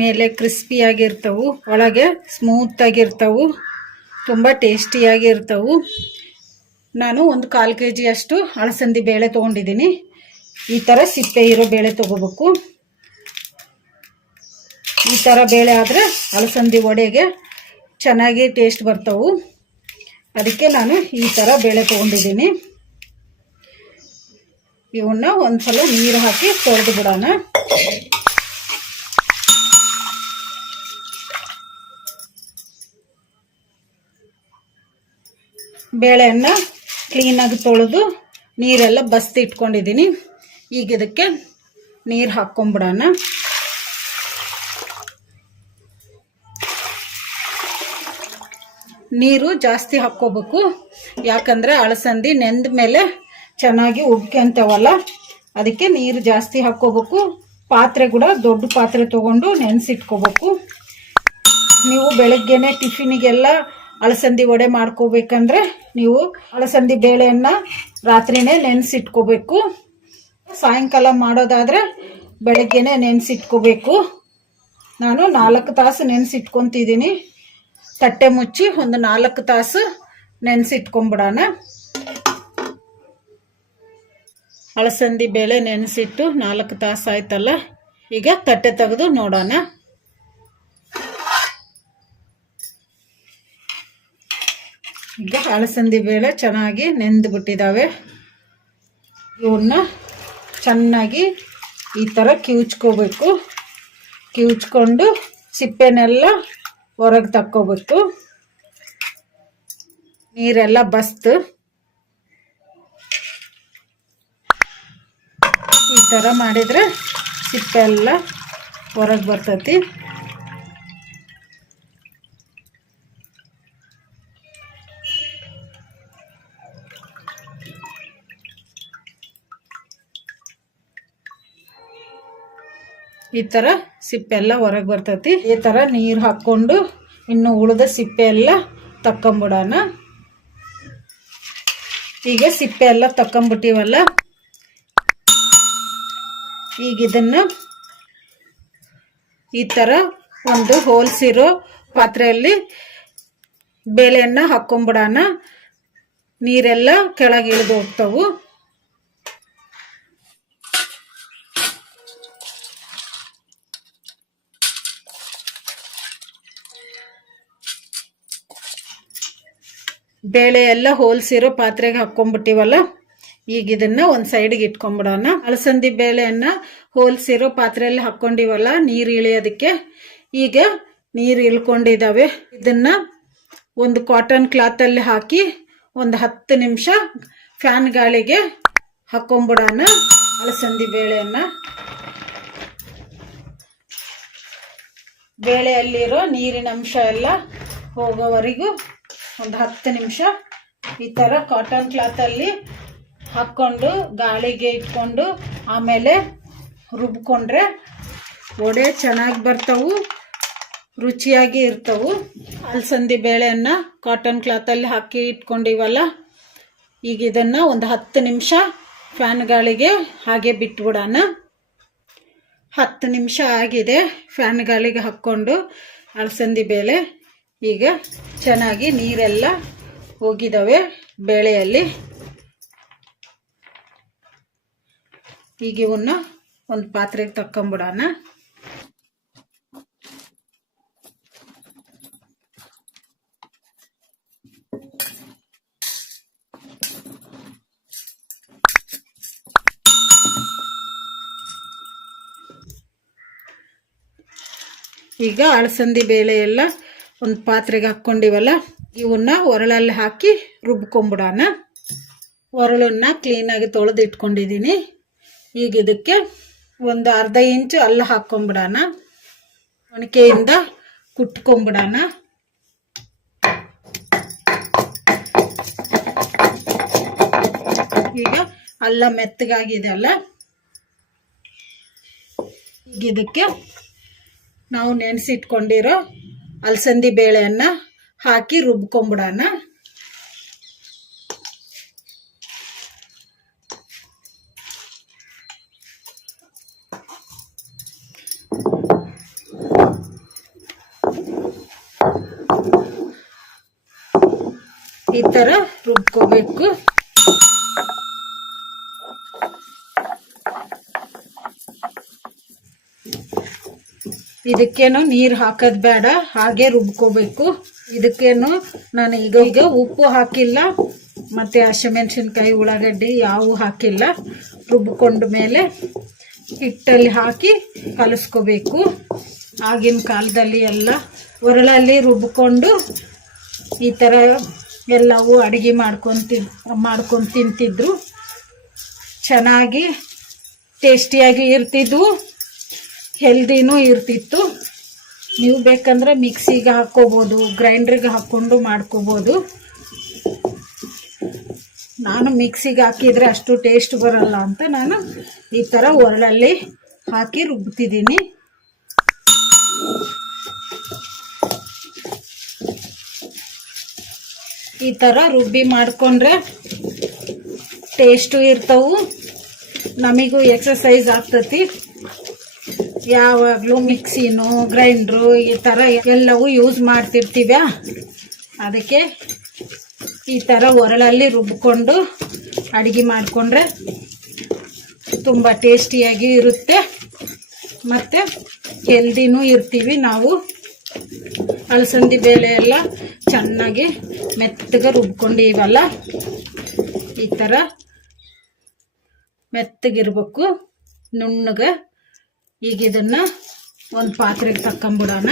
ಮೇಲೆ ಕ್ರಿಸ್ಪಿಯಾಗಿರ್ತವು, ಒಳಗೆ ಸ್ಮೂತಾಗಿರ್ತವು, ತುಂಬ ಟೇಸ್ಟಿಯಾಗಿರ್ತವು. ನಾನು ಒಂದು 1/4 kg ಅಷ್ಟು ಅಲಸಂದಿ ಬೇಳೆ ತೊಗೊಂಡಿದ್ದೀನಿ. ಈ ಥರ ಸಿಪ್ಪೆ ಇರೋ ಬೇಳೆ ತೊಗೋಬೇಕು. ಈ ಥರ ಬೇಳೆ ಆದರೆ ಅಲಸಂದಿ ವಡೆಗೆ ಚೆನ್ನಾಗಿ ಟೇಸ್ಟ್ ಬರ್ತವು. ಅದಕ್ಕೆ ನಾನು ಈ ಥರ ಬೇಳೆ ತೊಗೊಂಡಿದ್ದೀನಿ. ಇವನ್ನ ಒಂದ್ಸಲ ನೀರು ಹಾಕಿ ತೊಳೆದು ಬಿಡೋಣ. ಬೇಳೆಯನ್ನು ಕ್ಲೀನಾಗಿ ತೊಳೆದು ನೀರೆಲ್ಲ ಬಸ್ತಿ ಇಟ್ಕೊಂಡಿದ್ದೀನಿ. ಈಗ ಇದಕ್ಕೆ ನೀರು ಹಾಕ್ಕೊಂಬಿಡೋಣ. ನೀರು ಜಾಸ್ತಿ ಹಾಕ್ಕೋಬೇಕು, ಯಾಕಂದರೆ ಅಲಸಂದಿ ನೆಂದ ಮೇಲೆ ಚೆನ್ನಾಗಿ ಉಬ್ಕೊಂತವಲ್ಲ, ಅದಕ್ಕೆ ನೀರು ಜಾಸ್ತಿ ಹಾಕ್ಕೋಬೇಕು. ಪಾತ್ರೆ ಕೂಡ ದೊಡ್ಡ ಪಾತ್ರೆ ತೊಗೊಂಡು ನೆನೆಸಿಟ್ಕೋಬೇಕು. ನೀವು ಬೆಳಗ್ಗೆನೆ ಟಿಫಿನಿಗೆಲ್ಲ ಅಲಸಂದಿ ವಡೆ ಮಾಡ್ಕೋಬೇಕಂದ್ರೆ ನೀವು ಅಲಸಂದಿ ಬೇಳೆಯನ್ನು ರಾತ್ರಿನೇ ನೆನೆಸಿಟ್ಕೋಬೇಕು. ಸಾಯಂಕಾಲ ಮಾಡೋದಾದರೆ ಬೆಳಗ್ಗೆನೆ ನೆನೆಸಿಟ್ಕೋಬೇಕು. ನಾನು 4 ತಾಸು ನೆನೆಸಿಟ್ಕೊತಿದ್ದೀನಿ. ತಟ್ಟೆ ಮುಚ್ಚಿ ಒಂದು 4 ತಾಸು ನೆನೆಸಿಟ್ಕೊಂಬಿಡೋಣ. ಅಲಸಂದಿ ಬೇಳೆ ನೆನೆಸಿಟ್ಟು 4 ತಾಸು ಆಯ್ತಲ್ಲ. ಈಗ ತಟ್ಟೆ ತೆಗೆದು ನೋಡೋಣ. ಈಗ ಅಲಸಂದಿ ಬೇಳೆ ಚೆನ್ನಾಗಿ ನೆಂದು ಬಿಟ್ಟಿದ್ದಾವೆ. ಇವನ್ನ ಚೆನ್ನಾಗಿ ಈ ಥರ ಕಿವುಚ್ಕೋಬೇಕು. ಕಿವುಚ್ಕೊಂಡು ಸಿಪ್ಪೆನೆಲ್ಲ ಹೊರಗೆ ತಕ್ಕೋಬೇಕು. ನೀರೆಲ್ಲ ಬಸ್ತು ಈ ಥರ ಮಾಡಿದರೆ ಸಿಪ್ಪೆ ಎಲ್ಲ ಹೊರಗೆ ಬರ್ತೈತಿ. ಈ ಥರ ಸಿಪ್ಪೆ ಎಲ್ಲ ಹೊರಗೆ ಬರ್ತೈತಿ. ಈ ಥರ ನೀರು ಹಾಕ್ಕೊಂಡು ಇನ್ನು ಉಳಿದ ಸಿಪ್ಪೆ ಎಲ್ಲ ತಕ್ಕೊಂಬಿಡೋಣ. ಈಗ ಸಿಪ್ಪೆ ಎಲ್ಲ ತಕ್ಕೊಂಬಿಟ್ಟಿವಲ್ಲ, ಈಗ ಇದನ್ನು ಈ ಥರ ಒಂದು ಹೋಲ್ಸಿರೋ ಪಾತ್ರೆಯಲ್ಲಿ ಬೇಳೆಯನ್ನು ಹಾಕ್ಕೊಂಬಿಡೋಣ. ನೀರೆಲ್ಲ ಕೆಳಗೆ ಇಳಿದು ಹೋಗ್ತವು. ಬೇಳೆ ಎಲ್ಲ ಹೋಲ್ಸಿರೋ ಪಾತ್ರೆಗೆ ಹಾಕ್ಕೊಂಬಿಟ್ಟಿವಲ್ಲ, ಈಗ ಇದನ್ನ ಒಂದು ಸೈಡಿಗೆ ಇಟ್ಕೊಂಬಿಡೋಣ. ಅಲಸಂದಿ ಬೇಳೆಯನ್ನು ಹೋಲ್ಸಿರೋ ಪಾತ್ರೆಯಲ್ಲಿ ಹಾಕ್ಕೊಂಡಿವಲ್ಲ ನೀರು ಇಳಿಯೋದಕ್ಕೆ. ಈಗ ನೀರು ಇಳ್ಕೊಂಡಿದ್ದಾವೆ. ಇದನ್ನ ಒಂದು ಕಾಟನ್ ಕ್ಲಾತಲ್ಲಿ ಹಾಕಿ ಒಂದು 10 ನಿಮಿಷ ಫ್ಯಾನ್ ಗಾಳಿಗೆ ಹಾಕ್ಕೊಂಬಿಡೋಣ. ಅಲಸಂದಿ ಬೇಳೆಯನ್ನು ಬೇಳೆಯಲ್ಲಿರೋ ನೀರಿನ ಅಂಶ ಎಲ್ಲ ಹೋಗೋವರೆಗೂ ಒಂದು 10 ನಿಮಿಷ ಈ ಥರ ಕಾಟನ್ ಕ್ಲಾತಲ್ಲಿ ಹಾಕ್ಕೊಂಡು ಗಾಳಿಗೆ ಇಟ್ಕೊಂಡು ಆಮೇಲೆ ರುಬ್ಕೊಂಡ್ರೆ ವಡೆ ಚೆನ್ನಾಗಿ ಬರ್ತವು, ರುಚಿಯಾಗಿ ಇರ್ತವು. ಅಲಸಂದಿ ಬೇಳೆಯನ್ನು ಕಾಟನ್ ಕ್ಲಾತಲ್ಲಿ ಹಾಕಿ ಇಟ್ಕೊಂಡಿವಲ್ಲ, ಈಗ ಇದನ್ನು ಒಂದು 10 ನಿಮಿಷ ಫ್ಯಾನ್ ಗಾಳಿಗೆ ಹಾಗೆ ಬಿಟ್ಬಿಡೋಣ. 10 ನಿಮಿಷ ಆಗಿದೆ ಫ್ಯಾನ್ ಗಾಳಿಗೆ ಹಾಕ್ಕೊಂಡು ಅಲಸಂದಿ ಬೇಳೆ. ಈಗ ಚೆನ್ನಾಗಿ ನೀರೆಲ್ಲ ಹೋಗಿದ್ದಾವೆ ಬೇಳೆಯಲ್ಲಿ. ಈಗ ಇವನ್ನ ಒಂದು ಪಾತ್ರೆಗೆ ತಕ್ಕೊಂಬಿಡೋಣ. ಈಗ ಅಲಸಂದಿ ಬೇಳೆ ಎಲ್ಲ ಒಂದು ಪಾತ್ರೆಗೆ ಹಾಕ್ಕೊಂಡಿವಲ್ಲ, ಇವನ್ನ ಒರಳಲ್ಲಿ ಹಾಕಿ ರುಬ್ಕೊಂಬಿಡೋಣ. ಒರಳನ್ನ ಕ್ಲೀನಾಗಿ ತೊಳೆದು ಇಟ್ಕೊಂಡಿದ್ದೀನಿ. ಈಗ ಇದಕ್ಕೆ ಒಂದು ಅರ್ಧ ಇಂಚು ಅಲ್ಲ ಹಾಕ್ಕೊಂಬಿಡೋಣ. ಒಣಕೆಯಿಂದ ಕುಟ್ಕೊಂಬಿಡೋಣ. ಈಗ ಅಲ್ಲ ಮೆತ್ತಗಾಗಿದೆ ಅಲ್ಲ, ಈಗ ಇದಕ್ಕೆ ನಾವು ನೆನೆಸಿಟ್ಕೊಂಡಿರೋ ಅಲಸಂದಿ ಬೇಳೆಯನ್ನು ಹಾಕಿ ರುಬ್ಕೊಂಬಿಡೋಣ. ಈ ತರ ರುಬ್ಕೋಬೇಕು. ಇದಕ್ಕೇನು ನೀರು ಹಾಕೋದ್ ಬೇಡ, ಹಾಗೆ ರುಬ್ಕೋಬೇಕು. ಇದಕ್ಕೇನು ನಾನು ಈಗ ಉಪ್ಪು ಹಾಕಿಲ್ಲ, ಮತ್ತೆ ಹಸಿಮೆಣಸಿನ್ಕಾಯಿ ಉಳ್ಳಾಗಡ್ಡಿ ಯಾವು ಹಾಕಿಲ್ಲ. ರುಬ್ಕೊಂಡ ಮೇಲೆ ಹಿಟ್ಟಲ್ಲಿ ಹಾಕಿ ಕಲಿಸ್ಕೋಬೇಕು. ಆಗಿನ ಕಾಲದಲ್ಲಿ ಎಲ್ಲ ಒರಳಲ್ಲಿ ರುಬ್ಕೊಂಡು ಈ ಥರ ಎಲ್ಲವೂ ಅಡುಗೆ ಮಾಡ್ಕೊಂಡು ತಿಂತಿದ್ರು. ಚೆನ್ನಾಗಿ ಟೇಸ್ಟಿಯಾಗಿ ಇರ್ತಿದ್ವು, ಹೆಲ್ದಿನೂ ಇರ್ತಿತ್ತು. ನೀವು ಬೇಕಂದ್ರೆ ಮಿಕ್ಸಿಗೆ ಹಾಕ್ಕೋಬೋದು, ಗ್ರೈಂಡ್ರಿಗೆ ಹಾಕ್ಕೊಂಡು ಮಾಡ್ಕೋಬೋದು. ನಾನು ಮಿಕ್ಸಿಗೆ ಹಾಕಿದರೆ ಅಷ್ಟು ಟೇಸ್ಟ್ ಬರಲ್ಲ ಅಂತ ನಾನು ಈ ಥರ ಒರಳಲ್ಲಿ ಹಾಕಿ ರುಬ್ತಿದ್ದೀನಿ. ಈ ಥರ ರುಬ್ಬಿ ಮಾಡಿಕೊಂಡ್ರೆ ಟೇಸ್ಟು ಇರ್ತವು, ನಮಗೂ ಎಕ್ಸಸೈಸ್ ಆಗ್ತತಿ. ಯಾವಾಗಲೂ ಮಿಕ್ಸಿನೂ ಗ್ರೈಂಡ್ರು ಈ ಥರ ಎಲ್ಲವೂ ಯೂಸ್ ಮಾಡ್ತಿರ್ತೀವ. ಅದಕ್ಕೆ ಈ ಥರ ಒರಳಲ್ಲಿ ರುಬ್ಕೊಂಡು ಅಡುಗೆ ಮಾಡಿಕೊಂಡ್ರೆ ತುಂಬ ಟೇಸ್ಟಿಯಾಗಿ ಇರುತ್ತೆ, ಮತ್ತು ಹೆಲ್ದಿನೂ ಇರ್ತೀವಿ. ನಾವು ಅಲಸಂದಿ ಬೇಳೆ ಎಲ್ಲ ಚೆನ್ನಾಗಿ ಮೆತ್ತಗೆ ರುಬ್ಕೊಂಡಿವಲ್ಲ, ಈ ಥರ ಮೆತ್ತಗಿರ್ಬೇಕು, ನುಣ್ಣಗೆ. ಈಗ ಇದನ್ನು ಒಂದು ಪಾತ್ರೆಗೆ ತಕ್ಕೊಂಬಿಡೋಣ.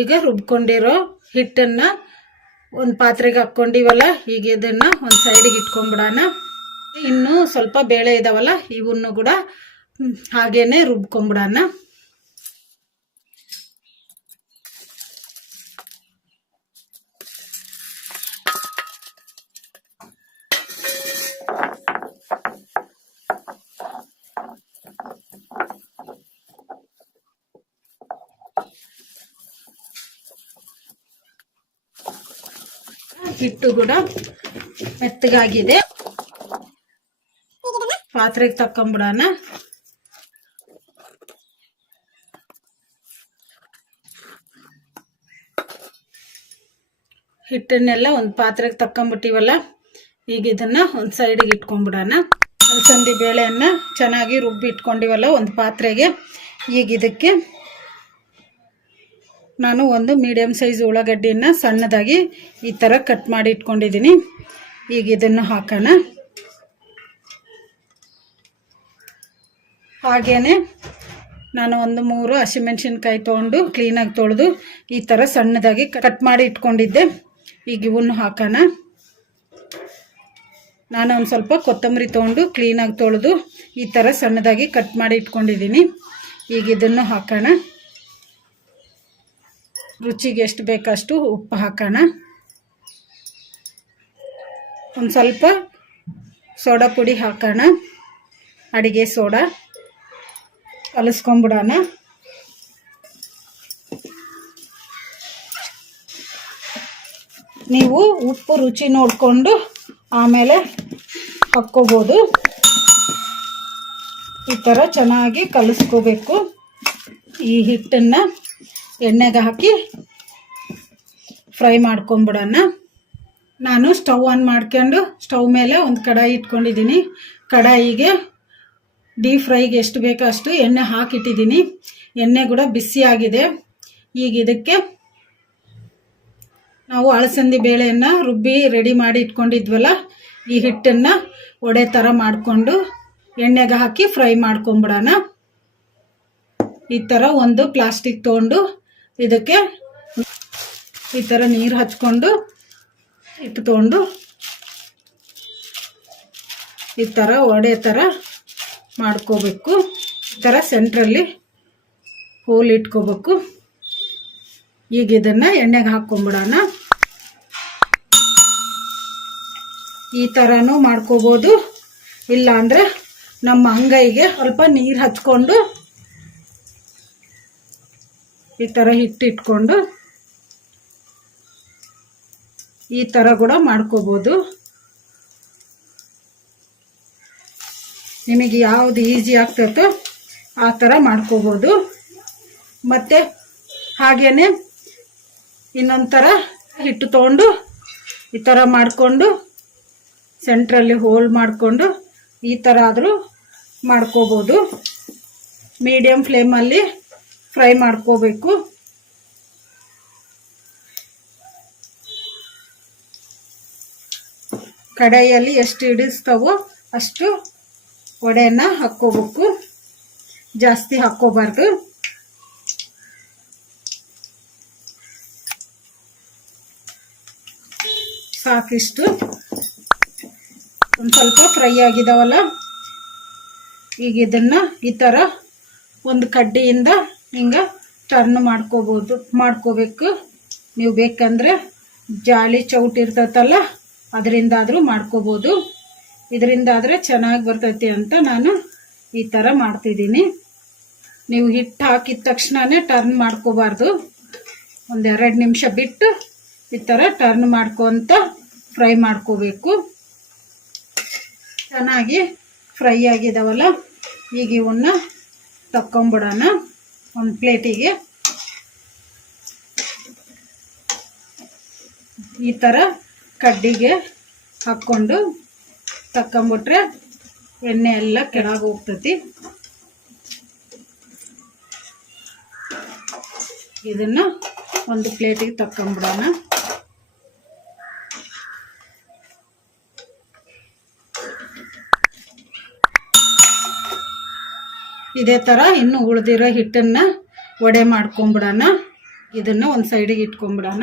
ಈಗ ರುಬ್ಕೊಂಡಿರೋ ಹಿಟ್ಟನ್ನು ಒಂದು ಪಾತ್ರೆಗೆ ಹಾಕ್ಕೊಂಡಿವಲ್ಲ, ಈಗ ಇದನ್ನು ಒಂದು ಸೈಡಿಗೆ ಇಟ್ಕೊಂಡ್ಬಿಡೋಣ. ಇನ್ನೂ ಸ್ವಲ್ಪ ಬೇಳೆ ಇದಾವಲ್ಲ, ಇವನ್ನು ಕೂಡ ಹಾಗೇನೆ ರುಬ್ಕೊಂಡ್ಬಿಡೋಣ. ಹಿಟ್ಟು ಕೂಡ ಮೆತ್ತಗಾಗಿದೆ. ಪಾತ್ರೆಗೆ ತಕ್ಕೊಂಬಿಡೋಣ. ಹಿಟ್ಟನ್ನೆಲ್ಲ ಒಂದು ಪಾತ್ರೆಗೆ ತಕ್ಕೊಂಬಿಟ್ಟಿವಲ್ಲ, ಈಗ ಇದನ್ನು ಒಂದು ಸೈಡಿಗೆ ಇಟ್ಕೊಂಡ್ಬಿಡೋಣ. ಅಲಸಂದಿ ಬೇಳೆಯನ್ನು ಚೆನ್ನಾಗಿ ರುಬ್ಬಿ ಇಟ್ಕೊಂಡಿವಲ್ಲ ಒಂದು ಪಾತ್ರೆಗೆ. ಈಗ ಇದಕ್ಕೆ ನಾನು ಒಂದು ಮೀಡಿಯಮ್ ಸೈಜ್ ಉಳ್ಳಾಗಡ್ಡಿನ ಸಣ್ಣದಾಗಿ ಈ ಥರ ಕಟ್ ಮಾಡಿ ಇಟ್ಕೊಂಡಿದ್ದೀನಿ. ಈಗ ಇದನ್ನು ಹಾಕೋಣ. ಹಾಗೇನೆ ನಾನು ಒಂದು 3 ಹಸಿಮೆಣಸಿನ್ಕಾಯಿ ತೊಗೊಂಡು ಕ್ಲೀನಾಗಿ ತೊಳೆದು ಈ ಥರ ಸಣ್ಣದಾಗಿ ಕಟ್ ಮಾಡಿ ಇಟ್ಕೊಂಡಿದ್ದೆ. ಈಗ ಇವನ್ನು ಹಾಕೋಣ. ನಾನು ಒಂದು ಸ್ವಲ್ಪ ಕೊತ್ತಂಬರಿ ತೊಗೊಂಡು ಕ್ಲೀನಾಗಿ ತೊಳೆದು ಈ ಥರ ಸಣ್ಣದಾಗಿ ಕಟ್ ಮಾಡಿ ಇಟ್ಕೊಂಡಿದ್ದೀನಿ. ಈಗ ಇದನ್ನು ಹಾಕೋಣ. ರುಚಿಗೆ ಎಷ್ಟು ಬೇಕಷ್ಟು ಉಪ್ಪು ಹಾಕೋಣ. ಒಂದು ಸ್ವಲ್ಪ ಸೋಡಾ ಪುಡಿ ಹಾಕೋಣ, ಅಡಿಗೆ ಸೋಡಾ. ಕಲಿಸ್ಕೊಂಬಿಡೋಣ. ನೀವು ಉಪ್ಪು ರುಚಿ ನೋಡಿಕೊಂಡು ಆಮೇಲೆ ಹಾಕ್ಕೋಬೋದು. ಈ ಥರ ಚೆನ್ನಾಗಿ ಕಲಿಸ್ಕೋಬೇಕು. ಈ ಹಿಟ್ಟನ್ನು ಎಣ್ಣೆಗೆ ಹಾಕಿ ಫ್ರೈ ಮಾಡ್ಕೊಂಬಿಡೋಣ. ನಾನು ಸ್ಟವ್ ಆನ್ ಮಾಡ್ಕೊಂಡು ಸ್ಟವ್ ಮೇಲೆ ಒಂದು ಕಡಾಯಿ ಇಟ್ಕೊಂಡಿದ್ದೀನಿ. ಕಡಾಯಿಗೆ ಡೀಪ್ ಫ್ರೈಗೆ ಎಷ್ಟು ಬೇಕೋ ಅಷ್ಟು ಎಣ್ಣೆ ಹಾಕಿಟ್ಟಿದ್ದೀನಿ. ಎಣ್ಣೆ ಕೂಡ ಬಿಸಿ ಆಗಿದೆ. ಈಗ ಇದಕ್ಕೆ ನಾವು ಅಲಸಂದಿ ಬೇಳೆಯನ್ನು ರುಬ್ಬಿ ರೆಡಿ ಮಾಡಿ ಇಟ್ಕೊಂಡಿದ್ವಲ್ಲ, ಈ ಹಿಟ್ಟನ್ನು ಒಡೆ ಥರ ಮಾಡಿಕೊಂಡು ಎಣ್ಣೆಗೆ ಹಾಕಿ ಫ್ರೈ ಮಾಡ್ಕೊಂಬಿಡೋಣ. ಈ ಥರ ಒಂದು ಪ್ಲಾಸ್ಟಿಕ್ ತೊಗೊಂಡು ಇದಕ್ಕೆ ಈ ಥರ ನೀರು ಹಚ್ಕೊಂಡು ಹಿಟ್ಟು ತೊಗೊಂಡು ಈ ಥರ ಒಡೆ ಥರ ಮಾಡ್ಕೋಬೇಕು. ಈ ಥರ ಸೆಂಟ್ರಲ್ಲಿ ಹೋಲ್ ಇಟ್ಕೋಬೇಕು. ಈಗ ಇದನ್ನು ಎಣ್ಣೆಗೆ ಹಾಕ್ಕೊಂಬಿಡೋಣ. ಈ ಥರನೂ ಮಾಡ್ಕೋಬೋದು. ಇಲ್ಲ ಅಂದರೆ ನಮ್ಮ ಅಂಗೈಗೆ ಸ್ವಲ್ಪ ನೀರು ಹಚ್ಕೊಂಡು ಈ ಥರ ಹಿಟ್ಟಿಟ್ಕೊಂಡು ಈ ಥರ ಕೂಡ ಮಾಡ್ಕೋಬೋದು. ನಿಮಗೆ ಯಾವುದು ಈಸಿ ಆಗ್ತೈತೋ ಆ ಥರ ಮಾಡ್ಕೋಬೋದು. ಮತ್ತು ಹಾಗೇ ಇನ್ನೊಂದು ಥರ ಹಿಟ್ಟು ತೊಗೊಂಡು ಈ ಥರ ಮಾಡಿಕೊಂಡು ಸೆಂಟ್ರಲ್ಲಿ ಹೋಲ್ ಮಾಡಿಕೊಂಡು ಈ ಥರ ಆದರೂ ಮಾಡ್ಕೋಬೋದು. ಮೀಡಿಯಮ್ ಫ್ಲೇಮಲ್ಲಿ ಫ್ರೈ ಮಾಡ್ಕೋಬೇಕು. ಕಡಾಯಿಯಲ್ಲಿ ಎಷ್ಟು ಹಿಡಿಸ್ತಾವೋ ಅಷ್ಟು ವಡೆಯನ್ನು ಹಾಕ್ಕೋಬೇಕು, ಜಾಸ್ತಿ ಹಾಕ್ಕೋಬಾರ್ದು. ಸಾಕಿಷ್ಟು ಒಂದು ಸ್ವಲ್ಪ ಫ್ರೈ ಆಗಿದಾವಲ್ಲ, ಈಗ ಇದನ್ನು ಈ ಥರ ಒಂದು ಕಡ್ಡಿಯಿಂದ ಹಿಂಗೆ ಟರ್ನ್ ಮಾಡ್ಕೋಬೇಕು. ನೀವು ಬೇಕಂದರೆ ಜಾಲಿ ಚೌಟ್ ಇರ್ತೈತಲ್ಲ ಅದರಿಂದಾದರೂ ಮಾಡ್ಕೋಬೋದು. ಇದರಿಂದಾದರೆ ಚೆನ್ನಾಗಿ ಬರ್ತೈತಿ ಅಂತ ನಾನು ಈ ಥರ ಮಾಡ್ತಿದ್ದೀನಿ. ನೀವು ಹಿಟ್ಟು ಹಾಕಿದ ತಕ್ಷಣವೇ ಟರ್ನ್ ಮಾಡ್ಕೋಬಾರ್ದು. ಒಂದು 2 ನಿಮಿಷ ಬಿಟ್ಟು ಈ ಥರ ಟರ್ನ್ ಮಾಡ್ಕೊತ ಫ್ರೈ ಮಾಡ್ಕೋಬೇಕು. ಚೆನ್ನಾಗಿ ಫ್ರೈ ಆಗಿದಾವಲ್ಲ, ಈಗ ಇವನ್ನ ತಕ್ಕೊಂಬಿಡೋಣ ಒಂದು ಪ್ಲೇಟಿಗೆ. ಈ ಥರ ಕಡ್ಡಿಗೆ ಹಾಕ್ಕೊಂಡು ತಕ್ಕೊಂಬಿಟ್ರೆ ಎಣ್ಣೆ ಎಲ್ಲ ಕೆಳಗೆ ಹೋಗ್ತೈತಿ. ಇದನ್ನು ಒಂದು ಪ್ಲೇಟಿಗೆ ತಕ್ಕೊಂಬಿಡೋಣ. ಇದೇ ಥರ ಇನ್ನು ಉಳಿದಿರೋ ಹಿಟ್ಟನ್ನು ವಡೆ ಮಾಡ್ಕೊಂಬಿಡೋಣ. ಇದನ್ನು ಒಂದು ಸೈಡಿಗೆ ಇಟ್ಕೊಂಬಿಡೋಣ.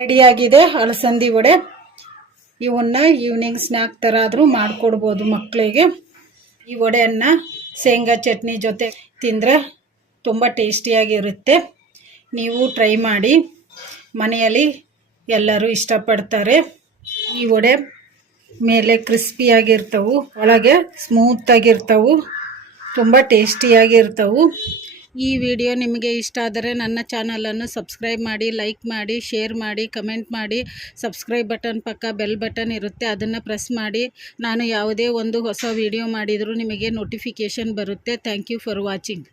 ರೆಡಿಯಾಗಿದೆ ಅಲಸಂದಿ ವಡೆ. ಇವನ್ನ ಈವ್ನಿಂಗ್ ಸ್ನ್ಯಾಕ್ ಥರ ಆದರೂ ಮಾಡಿಕೊಡ್ಬೋದು ಮಕ್ಕಳಿಗೆ. ಈ ವಡೆಯನ್ನು ಶೇಂಗಾ ಚಟ್ನಿ ಜೊತೆ ತಿಂದರೆ ತುಂಬ ಟೇಸ್ಟಿಯಾಗಿರುತ್ತೆ. ನೀವು ಟ್ರೈ ಮಾಡಿ, ಮನೆಯಲ್ಲಿ ಎಲ್ಲರೂ ಇಷ್ಟಪಡ್ತಾರೆ. ಈ ವಡೆ ಮೇಲೆ ಕ್ರಿಸ್ಪಿಯಾಗಿರ್ತವೆ, ಒಳಗೆ ಸ್ಮೂತಾಗಿರ್ತವೆ, ತುಂಬ ಟೇಸ್ಟಿಯಾಗಿರ್ತವೆ. ಈ ವಿಡಿಯೋ ನಿಮಗೆ ಇಷ್ಟ ಆದರೆ ನನ್ನ ಚಾನಲನ್ನು ಸಬ್ಸ್ಕ್ರೈಬ್ ಮಾಡಿ, ಲೈಕ್ ಮಾಡಿ, ಶೇರ್ ಮಾಡಿ, ಕಮೆಂಟ್ ಮಾಡಿ. ಸಬ್ಸ್ಕ್ರೈಬ್ ಬಟನ್ ಪಕ್ಕ ಬೆಲ್ ಬಟನ್ ಇರುತ್ತೆ, ಅದನ್ನು ಪ್ರೆಸ್ ಮಾಡಿ. ನಾನು ಯಾವುದೇ ಒಂದು ಹೊಸ ವಿಡಿಯೋ ಮಾಡಿದರೂ ನಿಮಗೆ ನೋಟಿಫಿಕೇಷನ್ ಬರುತ್ತೆ. Thank you for watching.